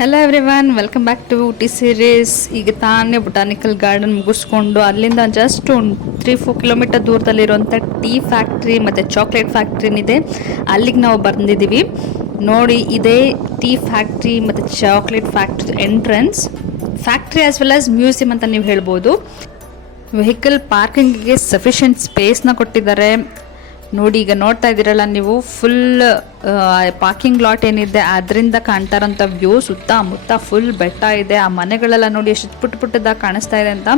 Hello everyone, welcome back to Ooty series. ಈಗ ತಾನೇ botanical garden ಮುಗಿಸ್ಕೊಂಡು ಅಲ್ಲಿಂದ ಜಸ್ಟ್ 3-4 ಕಿಲೋಮೀಟರ್ ದೂರದಲ್ಲಿರುವಂಥ ಟೀ ಫ್ಯಾಕ್ಟ್ರಿ ಮತ್ತು ಚಾಕ್ಲೇಟ್ ಫ್ಯಾಕ್ಟ್ರಿನಿದೆ, ಅಲ್ಲಿಗೆ ನಾವು ಬಂದಿದ್ದೀವಿ. ನೋಡಿ, ಇದೇ ಟೀ ಫ್ಯಾಕ್ಟ್ರಿ ಮತ್ತು chocolate factory entrance. Factory as well as museum ಅಂತ ನೀವು ಹೇಳ್ಬೋದು. ವೆಹಿಕಲ್ ಪಾರ್ಕಿಂಗಿಗೆ ಸಫಿಷಿಯೆಂಟ್ ಸ್ಪೇಸ್ನ ಕೊಟ್ಟಿದ್ದಾರೆ. ನೋಡಿ, ಈಗ ನೋಡ್ತಾ ಇದ್ದೀರಲ್ಲ ನೀವು, ಫುಲ್ ಪಾರ್ಕಿಂಗ್ ಲಾಟ್ ಏನಿದೆ ಅದರಿಂದ ಕಾಣ್ತಾರಂಥ ವ್ಯೂ. ಸುತ್ತಮುತ್ತ ಫುಲ್ ಬೆಟ್ಟ ಇದೆ. ಆ ಮನೆಗಳೆಲ್ಲ ನೋಡಿ ಎಷ್ಟು ಪುಟ್ಟದಾಗಿ ಕಾಣಿಸ್ತಾ ಇದೆ ಅಂತ.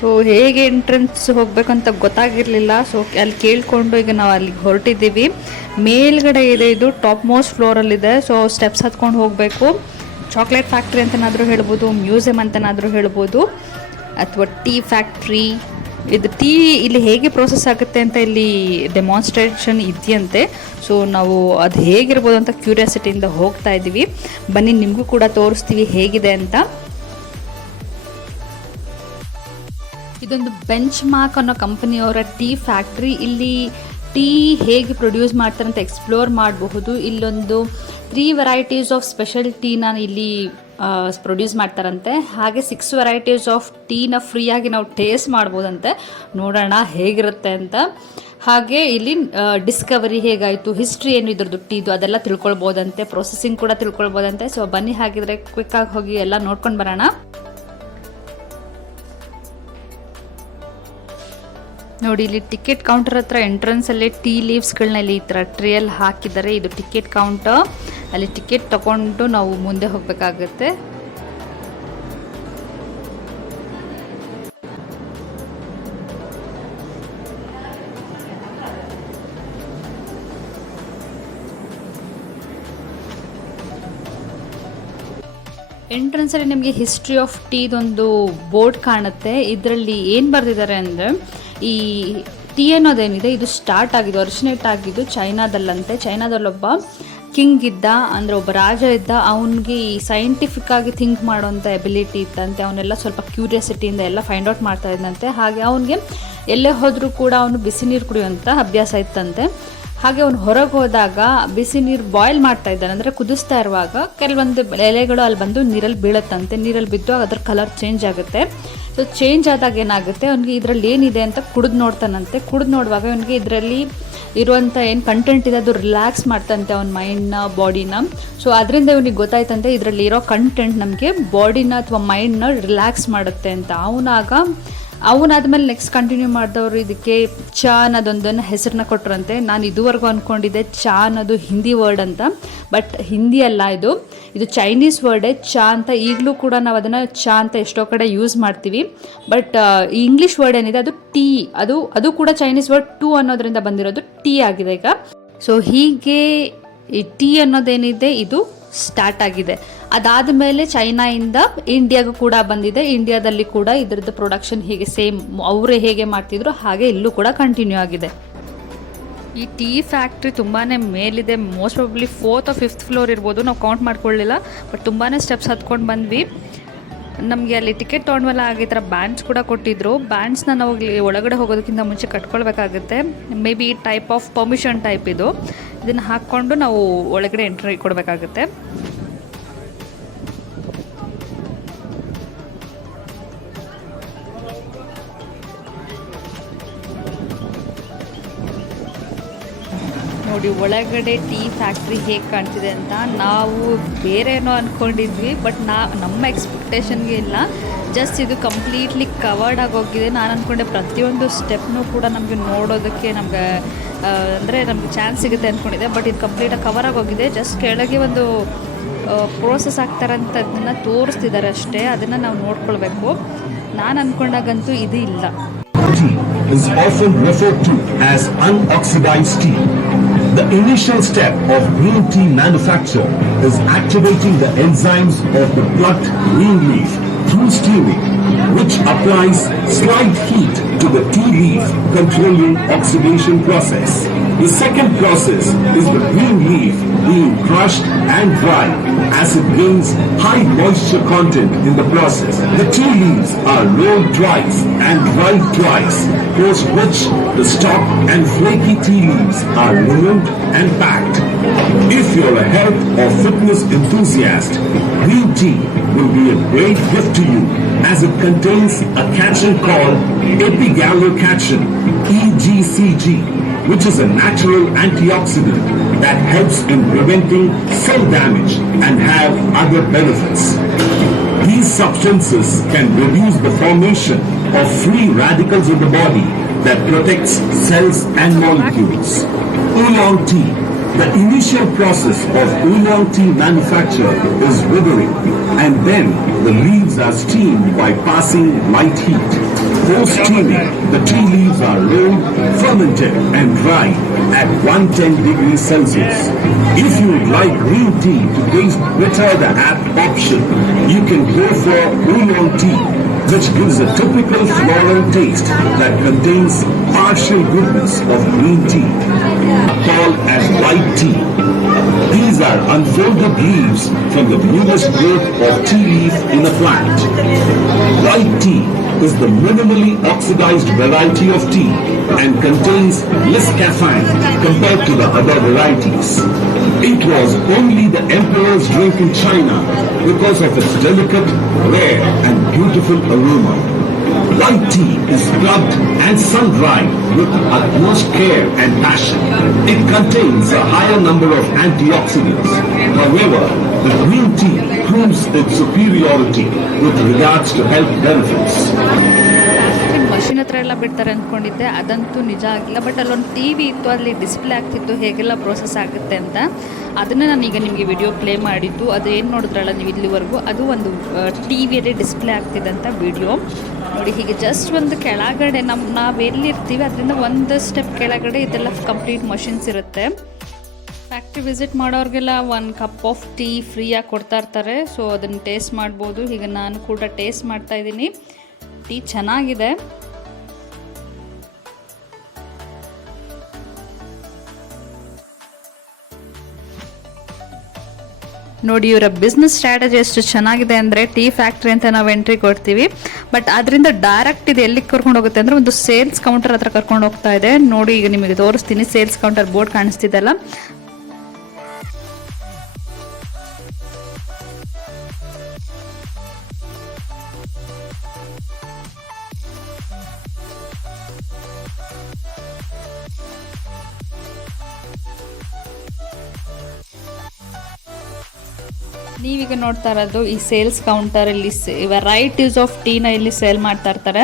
ಸೊ ಹೇಗೆ ಎಂಟ್ರೆನ್ಸ್ ಹೋಗ್ಬೇಕಂತ ಗೊತ್ತಾಗಿರಲಿಲ್ಲ. ಸೊ ಅಲ್ಲಿ ಕೇಳಿಕೊಂಡು ಈಗ ನಾವು ಅಲ್ಲಿಗೆ ಹೊರಟಿದ್ದೀವಿ. ಮೇಲ್ಗಡೆ ಇದೆ, ಇದು ಟಾಪ್ ಮೋಸ್ಟ್ ಫ್ಲೋರಲ್ಲಿದೆ. ಸೊ ಸ್ಟೆಪ್ಸ್ ಹತ್ಕೊಂಡು ಹೋಗಬೇಕು. ಚಾಕ್ಲೇಟ್ ಫ್ಯಾಕ್ಟ್ರಿ ಅಂತನಾದರೂ ಹೇಳ್ಬೋದು, ಮ್ಯೂಸಿಯಂ ಅಂತನಾದರೂ ಹೇಳ್ಬೋದು, ಅಥವಾ ಟೀ ಫ್ಯಾಕ್ಟ್ರಿ. ಇದು ಟೀ ಇಲ್ಲಿ ಹೇಗೆ ಪ್ರೋಸೆಸ್ ಆಗುತ್ತೆ ಅಂತ ಇಲ್ಲಿ ಡೆಮಾನ್ಸ್ಟ್ರೇಷನ್ ಇದೆಯಂತೆ. ಸೊ ನಾವು ಅದು ಹೇಗಿರ್ಬೋದು ಅಂತ ಕ್ಯೂರಿಯಾಸಿಟಿಯಿಂದ ಹೋಗ್ತಾ ಇದ್ದೀವಿ. ಬನ್ನಿ, ನಿಮಗೂ ಕೂಡ ತೋರಿಸ್ತೀವಿ ಹೇಗಿದೆ ಅಂತ. ಇದೊಂದು ಬೆಂಚ್ ಮಾರ್ಕ್ ಅನ್ನೋ ಕಂಪನಿಯವರ ಟೀ ಫ್ಯಾಕ್ಟ್ರಿ. ಇಲ್ಲಿ ಟೀ ಹೇಗೆ ಪ್ರೊಡ್ಯೂಸ್ ಮಾಡ್ತಾರೆ ಅಂತ ಎಕ್ಸ್ಪ್ಲೋರ್ ಮಾಡಬಹುದು. ಇಲ್ಲೊಂದು 3 ವೆರೈಟೀಸ್ ಆಫ್ ಸ್ಪೆಷಲ್ ಟೀನ ಇಲ್ಲಿ ಪ್ರೊಡ್ಯೂಸ್ ಮಾಡ್ತಾರಂತೆ. ಹಾಗೆ 6 ವೆರೈಟೀಸ್ ಆಫ್ ಟೀನ ಫ್ರೀಯಾಗಿ ನಾವು ಟೇಸ್ಟ್ ಮಾಡ್ಬೋದಂತೆ. ನೋಡೋಣ ಹೇಗಿರುತ್ತೆ ಅಂತ. ಹಾಗೆ ಇಲ್ಲಿ ಡಿಸ್ಕವರಿ ಹೇಗಾಯಿತು, ಹಿಸ್ಟ್ರಿ ಏನು ಇದ್ರದ್ದು ಟೀದು ಅದೆಲ್ಲ ತಿಳ್ಕೊಳ್ಬೋದಂತೆ, ಪ್ರೊಸೆಸಿಂಗ್ ಕೂಡ ತಿಳ್ಕೊಳ್ಬೋದಂತೆ. ಸೊ ಬನ್ನಿ, ಹಾಗಿದ್ರೆ ಕ್ವಿಕ್ಕಾಗಿ ಹೋಗಿ ಎಲ್ಲ ನೋಡ್ಕೊಂಡು ಬರೋಣ. ನೋಡಿ, ಇಲ್ಲಿ ಟಿಕೆಟ್ ಕೌಂಟರ್ ಹತ್ರ ಎಂಟ್ರೆನ್ಸಲ್ಲಿ ಟೀ ಲೀವ್ಸ್ಗಳನ್ನ ಇಲ್ಲಿ ಈ ಥರ ಟ್ರೇಯಲ್ಲಿ ಹಾಕಿದ್ದಾರೆ. ಇದು ಟಿಕೆಟ್ ಕೌಂಟರ್. ಅಲ್ಲಿ ಟಿಕೆಟ್ ತಗೊಂಡು ನಾವು ಮುಂದೆ ಹೋಗಬೇಕಾಗುತ್ತೆ. ಎಂಟ್ರೆನ್ಸಲ್ಲಿ ನಿಮಗೆ ಹಿಸ್ಟ್ರಿ ಆಫ್ ಟೀದೊಂದು ಬೋರ್ಡ್ ಕಾಣುತ್ತೆ. ಇದರಲ್ಲಿ ಏನು ಬರೆದಿದ್ದಾರೆ ಅಂದರೆ, ಈ ಟೀ ಅನ್ನೋದೇನಿದೆ ಇದು ಸ್ಟಾರ್ಟ್ ಆಗಿದ್ದು, ಒರಿಜಿನೇಟ್ ಆಗಿದ್ದು ಚೈನಾದಲ್ಲಂತೆ. ಚೈನಾದಲ್ಲೊಬ್ಬ ಕಿಂಗ್ ಇದ್ದ, ಅಂದರೆ ಒಬ್ಬ ರಾಜ ಇದ್ದ. ಅವನಿಗೆ ಈ ಸೈಂಟಿಫಿಕ್ ಆಗಿ ಥಿಂಕ್ ಮಾಡೋಂಥ ಎಬಿಲಿಟಿ ಇತ್ತಂತೆ. ಅವನ್ನೆಲ್ಲ ಸ್ವಲ್ಪ ಕ್ಯೂರಿಯಾಸಿಟಿಯಿಂದ ಎಲ್ಲ ಫೈಂಡ್ ಔಟ್ ಮಾಡ್ತಾ ಇದ್ದಂತೆ. ಹಾಗೆ ಅವನಿಗೆ ಎಲ್ಲೇ ಹೋದರೂ ಕೂಡ ಅವನು ಬಿಸಿ ನೀರು ಕುಡಿಯುವಂಥ ಅಭ್ಯಾಸ ಇತ್ತಂತೆ. ಹಾಗೆ ಅವನು ಹೊರಗೆ ಹೋದಾಗ ಬಿಸಿ ನೀರು ಬಾಯ್ಲ್ ಮಾಡ್ತಾ ಇದ್ದಾನೆ, ಅಂದರೆ ಕುದಿಸ್ತಾ ಇರುವಾಗ ಕೆಲವೊಂದು ಎಲೆಗಳು ಅಲ್ಲಿ ಬಂದು ನೀರಲ್ಲಿ ಬೀಳುತ್ತಂತೆ. ನೀರಲ್ಲಿ ಬಿದ್ದು ಅದರ ಕಲರ್ ಚೇಂಜ್ ಆಗುತ್ತೆ. ಸೊ ಚೇಂಜ್ ಆದಾಗ ಏನಾಗುತ್ತೆ, ಅವನಿಗೆ ಇದರಲ್ಲಿ ಏನಿದೆ ಅಂತ ಕುಡಿದು ನೋಡ್ತಾನಂತೆ. ಕುಡಿದು ನೋಡುವಾಗ ಅವನಿಗೆ ಇದರಲ್ಲಿ ಇರುವಂಥ ಏನು ಕಂಟೆಂಟ್ ಇದೆ ಅದು ರಿಲ್ಯಾಕ್ಸ್ ಮಾಡ್ತಂತೆ ಅವನ ಮೈಂಡ್ನ, ಬಾಡಿನ. ಸೊ ಅದರಿಂದ ಇವನಿಗೆ ಗೊತ್ತಾಯ್ತಂತೆ ಇದರಲ್ಲಿ ಇರೋ ಕಂಟೆಂಟ್ ನಮಗೆ ಬಾಡಿನ ಅಥವಾ ಮೈಂಡ್ನ ರಿಲ್ಯಾಕ್ಸ್ ಮಾಡುತ್ತೆ ಅಂತ. ಅವನಾದ್ಮೇಲೆ ನೆಕ್ಸ್ಟ್ ಕಂಟಿನ್ಯೂ ಮಾಡಿದವರು ಇದಕ್ಕೆ ಚಾ ಅನ್ನೋದೊಂದನ್ನು ಹೆಸರನ್ನ ಕೊಟ್ಟರಂತೆ. ನಾನು ಇದುವರೆಗೂ ಅಂದ್ಕೊಂಡಿದ್ದೆ ಚಾ ಅನ್ನೋದು ಹಿಂದಿ ವರ್ಡ್ ಅಂತ, ಬಟ್ ಹಿಂದಿ ಅಲ್ಲ, ಇದು ಚೈನೀಸ್ ವರ್ಡೇ ಚಾ ಅಂತ. ಈಗಲೂ ಕೂಡ ನಾವು ಅದನ್ನು ಚಾ ಅಂತ ಎಷ್ಟೋ ಕಡೆ ಯೂಸ್ ಮಾಡ್ತೀವಿ. ಬಟ್ ಈ ಇಂಗ್ಲೀಷ್ ವರ್ಡ್ ಏನಿದೆ ಅದು ಟೀ, ಅದು ಕೂಡ ಚೈನೀಸ್ ವರ್ಡ್ ಟೂ ಅನ್ನೋದ್ರಿಂದ ಬಂದಿರೋದು ಟೀ ಆಗಿದೆ ಈಗ. ಸೊ ಹೀಗೆ ಈ ಟೀ ಅನ್ನೋದೇನಿದೆ ಇದು ಸ್ಟಾರ್ಟ್ ಆಗಿದೆ. ಅದಾದ ಮೇಲೆ ಚೈನಾಯಿಂದ ಇಂಡಿಯಾಗೂ ಕೂಡ ಬಂದಿದೆ. ಇಂಡಿಯಾದಲ್ಲಿ ಕೂಡ ಇದರದ್ದು ಪ್ರೊಡಕ್ಷನ್ ಹೀಗೆ ಸೇಮ್ ಅವರೇ ಹೇಗೆ ಮಾಡ್ತಿದ್ರು ಹಾಗೆ ಇಲ್ಲೂ ಕೂಡ ಕಂಟಿನ್ಯೂ ಆಗಿದೆ. ಈ ಟೀ ಫ್ಯಾಕ್ಟ್ರಿ ತುಂಬಾ ಮೇಲಿದೆ. Most probably 4th or 5th floor ಇರ್ಬೋದು, ನಾವು ಕೌಂಟ್ ಮಾಡ್ಕೊಳ್ಳಿಲ್ಲ. ಬಟ್ ತುಂಬಾ ಸ್ಟೆಪ್ಸ್ ಹತ್ಕೊಂಡು ಬಂದ್ವಿ. ನಮಗೆ ಅಲ್ಲಿ ಟಿಕೆಟ್ ತೊಗೊಂಡ್ವಲ್ಲ, ಆಗ ಈ ಥರ ಬ್ಯಾಂಡ್ಸ್ ಕೂಡ ಕೊಟ್ಟಿದ್ರು. ಬ್ಯಾಂಡ್ಸ್ನ ನಾವು ಒಳಗಡೆ ಹೋಗೋದಕ್ಕಿಂತ ಮುಂಚೆ ಕಟ್ಕೊಳ್ಬೇಕಾಗುತ್ತೆ. May be type of permission type ಇದು. ಇದನ್ನು ಹಾಕ್ಕೊಂಡು ನಾವು ಒಳಗಡೆ ಎಂಟ್ರಿ ಕೊಡಬೇಕಾಗುತ್ತೆ. ನೋಡಿ, ಒಳಗಡೆ ಟೀ ಫ್ಯಾಕ್ಟ್ರಿ ಹೇಗೆ ಕಾಣ್ತಿದೆ ಅಂತ. ನಾವು ಬೇರೆ ಏನೋ ಅಂದ್ಕೊಂಡಿದ್ವಿ, ಬಟ್ ನಮ್ಮ ಎಕ್ಸ್ಪೆಕ್ಟೇಷನ್ಗೆ ಇಲ್ಲ. ಜಸ್ಟ್ ಇದು ಕಂಪ್ಲೀಟ್ಲಿ ಕವರ್ಡ್ ಆಗೋಗಿದೆ. ನಾನು ಅಂದ್ಕೊಂಡೆ ಪ್ರತಿಯೊಂದು ಸ್ಟೆಪ್ನೂ ಕೂಡ ನಮಗೆ ನೋಡೋದಕ್ಕೆ ನಮಗೆ ಚಾನ್ಸ್ ಸಿಗುತ್ತೆ ಅಂದ್ಕೊಂಡಿದ್ದೆ. ಬಟ್ ಇದು ಕಂಪ್ಲೀಟಾಗಿ ಕವರ್ ಆಗೋಗಿದೆ. ಜಸ್ಟ್ ಕೆಳಗೆ ಒಂದು ಪ್ರೋಸೆಸ್ ಆಗ್ತಾರಂಥದ್ದನ್ನು ತೋರಿಸ್ತಿದ್ದಾರೆ ಅಷ್ಟೇ. ಅದನ್ನು ನಾವು ನೋಡ್ಕೊಳ್ಬೇಕು. ನಾನು ಅಂದ್ಕೊಂಡಾಗಂತೂ ಇದು ಇಲ್ಲ. Tea is often referred to as unoxidized tea. The initial step of green tea manufacture is activating the enzymes of the plucked green leaf through steaming, which applies slight heat to the tea leaf, controlling oxidation process. The second process is the green leaf being crushed and dried as it gains high moisture content in the process. The tea leaves are rolled twice and dried twice, post which the stalk and flaky tea leaves are removed and packed. If you're a health or fitness enthusiast, green tea will be a great gift to you as it contains a catchin called epigallocatchin, EGCG, which is a natural antioxidant that helps in preventing cell damage and have other benefits. These substances can reduce the formation of free radicals in the body that protects cells and molecules. Oolong tea. The initial process of oolong tea manufacture is withering, and then the leaves are steamed by passing light heat. Post steaming, the tea leaves are rolled, fermented and dried at 110 degrees Celsius. If you would like green tea to taste better the option, you can go for oolong tea, which gives a typical floral taste that contains partial goodness of green tea, called as white tea. These are unfolded leaves from the newest growth of tea leaf in a plant. White tea is the minimally oxidized variety of tea and contains less caffeine compared to the other varieties. It was only the emperor's drink in China because of its delicate, rare and beautiful aroma. White tea is plucked and sun-dried with utmost care and passion. It contains a higher number of antioxidants. However, the green tea proves its superiority with regards to health benefits. Machine ಹತ್ರ ಎಲ್ಲ ಬಿಡ್ತಾರೆ ಅಂದ್ಕೊಂಡಿದ್ದೆ, ಅದಂತೂ ನಿಜ ಆಗಿಲ್ಲ. But ಅಲ್ಲೊಂದು T V ಇತ್ತು, ಅಲ್ಲಿ ಡಿಸ್ಪ್ಲೇ ಆಗ್ತಿತ್ತು ಹೇಗೆಲ್ಲ ಪ್ರೋಸೆಸ್ ಆಗುತ್ತೆ ಅಂತ. ಅದನ್ನು ನಾನೀಗ ನಿಮಗೆ ವಿಡಿಯೋ ಪ್ಲೇ ಮಾಡಿದ್ದು. ಅದು ಏನು ನೋಡಿದ್ರಲ್ಲ ನೀವು ಇಲ್ಲಿವರೆಗೂ, ಅದು ಒಂದು ಟಿ ವಿಯಲ್ಲಿ ಡಿಸ್ಪ್ಲೇ ಆಗ್ತಿದ್ದಂಥ ವಿಡಿಯೋ ನೋಡಿ. ಹೀಗೆ ಜಸ್ಟ್ ಒಂದು ಕೆಳಗಡೆ ನಾವೆಲ್ಲಿರ್ತೀವಿ ಅದರಿಂದ ಒಂದು ಸ್ಟೆಪ್ ಕೆಳಗಡೆ ಇದೆಲ್ಲ ಕಂಪ್ಲೀಟ್ ಮಷಿನ್ಸ್ ಇರುತ್ತೆ. ಫ್ಯಾಕ್ಟ್ರಿ ವಿಸಿಟ್ ಮಾಡೋರಿಗೆಲ್ಲ ಒಂದು ಕಪ್ ಆಫ್ ಟೀ ಫ್ರೀಯಾಗಿ ಕೊಡ್ತಾ ಇರ್ತಾರೆ. ಸೊ ಅದನ್ನು ಟೇಸ್ಟ್ ಮಾಡ್ಬೋದು. ಹೀಗೆ ನಾನು ಕೂಡ ಟೇಸ್ಟ್ ಮಾಡ್ತಾ ಇದ್ದೀನಿ. ಟೀ ಚೆನ್ನಾಗಿದೆ. ನೋಡಿ ಇವರ ಬಿಸ್ನೆಸ್ ಸ್ಟ್ರಾಟಜಿ ಎಷ್ಟು ಚೆನ್ನಾಗಿದೆ ಅಂದರೆ, ಟೀ ಫ್ಯಾಕ್ಟ್ರಿ ಅಂತ ನಾವು ಎಂಟ್ರಿ ಕೊಡ್ತೀವಿ, ಬಟ್ ಅದರಿಂದ ಡೈರೆಕ್ಟ್ ಇದು ಎಲ್ಲಿಗೆ ಕರ್ಕೊಂಡು ಹೋಗುತ್ತೆ ಅಂದರೆ ಒಂದು ಸೇಲ್ಸ್ ಕೌಂಟರ್ ಹತ್ರ ಕರ್ಕೊಂಡು ಹೋಗ್ತಾ ಇದೆ. ನೋಡಿ ಈಗ ನಿಮಗೆ ತೋರಿಸ್ತೀನಿ. ಸೇಲ್ಸ್ ಕೌಂಟರ್ ಬೋರ್ಡ್ ಕಾಣಿಸ್ತಿದೆಲ್ಲ, ನೀವೀಗ ನೋಡ್ತಾ ಇರೋದು ಈ ಸೇಲ್ಸ್ ಕೌಂಟರ್. ಇಲ್ಲಿ ವೆರೈಟೀಸ್ ಆಫ್ ಟೀನ ಇಲ್ಲಿ ಸೇಲ್ ಮಾಡ್ತಾ ಇರ್ತಾರೆ.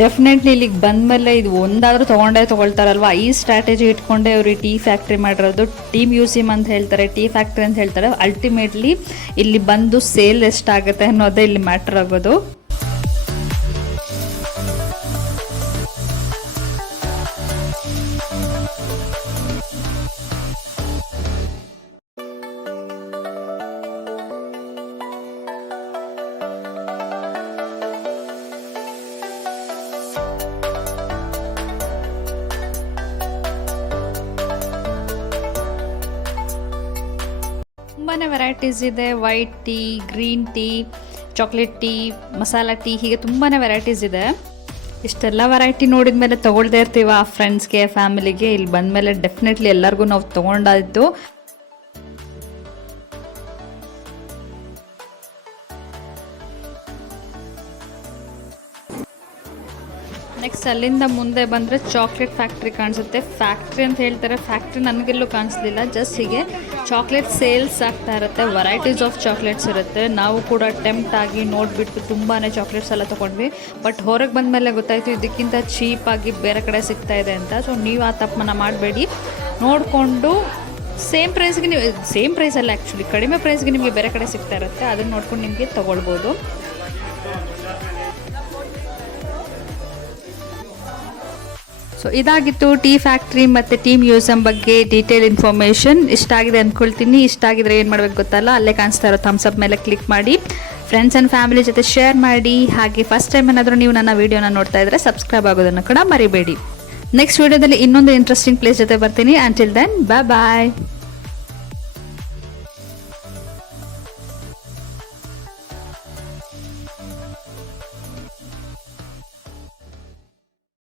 ಡೆಫಿನೆಟ್ಲಿ ಇಲ್ಲಿಗೆ ಬಂದಮೇಲೆ ಇದು ಒಂದಾದರೂ ತೊಗೊಳ್ತಾರಲ್ವ, ಈ ಸ್ಟ್ರಾಟಜಿ ಇಟ್ಕೊಂಡೆ ಅವರು ಈ ಟೀ ಫ್ಯಾಕ್ಟ್ರಿ ಮಾಡಿರೋದು. ಟೀ ಮ್ಯೂಸಿಯಂ ಅಂತ ಹೇಳ್ತಾರೆ, ಟೀ ಫ್ಯಾಕ್ಟ್ರಿ ಅಂತ ಹೇಳ್ತಾರೆ. ಅಲ್ಟಿಮೇಟ್ಲಿ ಇಲ್ಲಿ ಬಂದು ಸೇಲ್ ಎಷ್ಟಾಗುತ್ತೆ ಅನ್ನೋದೇ ಇಲ್ಲಿ ಮ್ಯಾಟರ್ ಆಗೋದು. ತುಂಬಾ ವೆರೈಟೀಸ್ ಇದೆ. White tea, green tea, chocolate tea, masala tea, ಹೀಗೆ ತುಂಬಾ ವೆರೈಟೀಸ್ ಇದೆ. ಇಷ್ಟೆಲ್ಲ ವೆರೈಟಿ ನೋಡಿದ ಮೇಲೆ ತೊಗೊಳ್ದೇ ಇರ್ತೀವ ಆ ಫ್ರೆಂಡ್ಸ್ಗೆ, ಫ್ಯಾಮಿಲಿಗೆ. ಇಲ್ಲಿ ಬಂದಮೇಲೆ ಡೆಫಿನೆಟ್ಲಿ ಎಲ್ಲರಿಗೂ ನಾವು ತೊಗೊಂಡಾಯಿತು. ನೆಕ್ಸ್ಟ್ ಅಲ್ಲಿಂದ ಮುಂದೆ ಬಂದರೆ ಚಾಕ್ಲೇಟ್ ಫ್ಯಾಕ್ಟ್ರಿ ಕಾಣಿಸುತ್ತೆ. ಫ್ಯಾಕ್ಟ್ರಿ ಅಂತ ಹೇಳ್ತಾರೆ, ಫ್ಯಾಕ್ಟ್ರಿ ನನಗೆಲ್ಲೂ ಕಾಣಿಸ್ಲಿಲ್ಲ. ಜಸ್ಟ್ ಹೀಗೆ ಚಾಕ್ಲೇಟ್ ಸೇಲ್ಸ್ ಆಗ್ತಾ ಇರುತ್ತೆ. ವೆರೈಟೀಸ್ ಆಫ್ ಚಾಕ್ಲೇಟ್ಸ್ ಇರುತ್ತೆ. ನಾವು ಕೂಡ ಟೆಂಪ್ಟ್ ಆಗಿ ನೋಡಿಬಿಟ್ಟು ತುಂಬಾ ಚಾಕ್ಲೇಟ್ಸ್ ಎಲ್ಲ ತೊಗೊಂಡ್ವಿ. ಬಟ್ ಹೊರಗೆ ಬಂದಮೇಲೆ ಗೊತ್ತಾಯಿತು ಇದಕ್ಕಿಂತ ಚೀಪಾಗಿ ಬೇರೆ ಕಡೆ ಸಿಗ್ತಾ ಇದೆ ಅಂತ. ಸೊ ನೀವು ಆ ತಪ್ಪನ್ನು ಮಾಡಬೇಡಿ. ನೋಡಿಕೊಂಡು ಸೇಮ್ ಪ್ರೈಸ್ ಅಲ್ಲ, ಆ್ಯಕ್ಚುಲಿ ಕಡಿಮೆ ಪ್ರೈಸ್ಗೆ ನಿಮಗೆ ಬೇರೆ ಕಡೆ ಸಿಗ್ತಾ ಇರುತ್ತೆ. ಅದನ್ನು ನೋಡ್ಕೊಂಡು ನಿಮಗೆ ತೊಗೊಳ್ಬೋದು. ಸೊ ಇದಾಗಿತ್ತು ಟೀ ಫ್ಯಾಕ್ಟ್ರಿ ಮತ್ತು ಟೀ ಮ್ಯೂಸಿಯಂ ಬಗ್ಗೆ ಡೀಟೇಲ್ ಇನ್ಫಾರ್ಮೇಷನ್. ಇಷ್ಟ ಆಗಿದೆ ಅಂದ್ಕೊಳ್ತೀನಿ. ಇಷ್ಟ ಆಗಿದ್ರೆ ಏನು ಮಾಡಬೇಕು ಗೊತ್ತಲ್ಲ, ಅಲ್ಲೇ ಕಾಣಿಸ್ತಾ ಇರೋ ಥಮ್ಸ್ ಅಪ್ ಮೇಲೆ ಕ್ಲಿಕ್ ಮಾಡಿ ಫ್ರೆಂಡ್ಸ್ ಆ್ಯಂಡ್ ಫ್ಯಾಮಿಲಿ ಜೊತೆ ಶೇರ್ ಮಾಡಿ. ಹಾಗೆ ಫಸ್ಟ್ ಟೈಮ್ ಏನಾದರೂ ನೀವು ನನ್ನ ವೀಡಿಯೋನ ನೋಡ್ತಾ ಇದ್ದರೆ ಸಬ್ಸ್ಕ್ರೈಬ್ ಆಗೋದನ್ನು ಕೂಡ ಮರಿಬೇಡಿ. ನೆಕ್ಸ್ಟ್ ವಿಡಿಯೋದಲ್ಲಿ ಇನ್ನೊಂದು ಇಂಟ್ರೆಸ್ಟಿಂಗ್ ಪ್ಲೇಸ್ ಜೊತೆ ಬರ್ತೀನಿ. ಅಂಟಿಲ್ ದೆನ್ ಬಾಯ್.